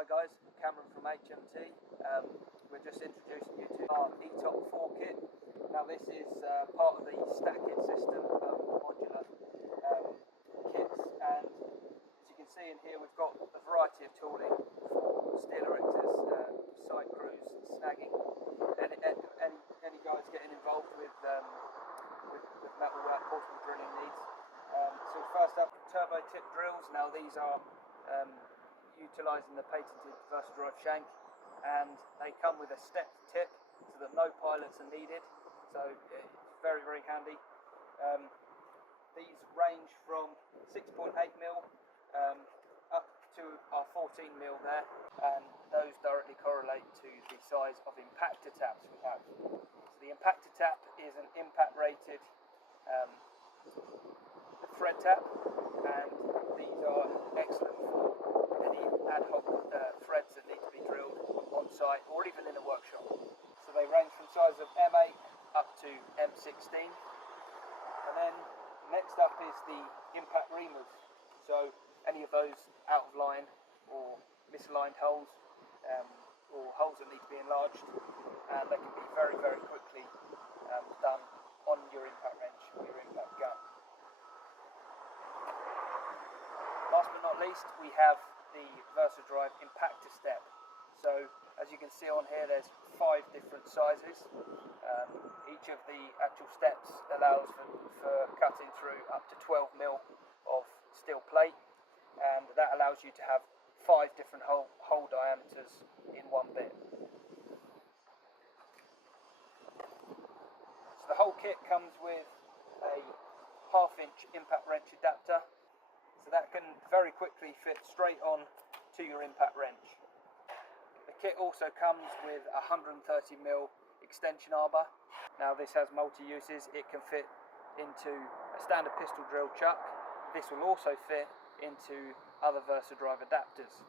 Hi guys, Cameron from HMT. We're just introducing you to our ETOP4 kit. Now this is part of the stacking system of modular kits, and as you can see in here we've got a variety of tooling for steel erectors, site crews, snagging, and any guys getting involved with metal work, portable drilling needs. So first up, turbo tip drills. Now these are utilising the patented VersaDrive shank, and they come with a stepped tip so that no pilots are needed, so it's very, very handy. These range from 6.8mm up to our 14mm there, and those directly correlate to the size of impactor taps we have. So the impactor tap is an impact rated thread tap, and these are excellent for any ad hoc threads that need to be drilled on site or even in a workshop. So they range from size of M8 up to M16. And then next up is the impact reamers. So any of those out of line or misaligned holes, or holes that need to be enlarged, and they can be very, very quickly done on your impact wrench or your impact gun. Last but not least, we have the VersaDrive impactor step. So as you can see on here, there's 5 different sizes. Each of the actual steps allows for cutting through up to 12mm of steel plate, and that allows you to have 5 different hole diameters in one bit. So the whole kit comes with a 1/2" impact wrench adapter, so that can very quickly fit straight on to your impact wrench. The kit also comes with a 130mm extension arbor. Now this has multi-uses. It can fit into a standard pistol drill chuck. This will also fit into other VersaDrive adapters.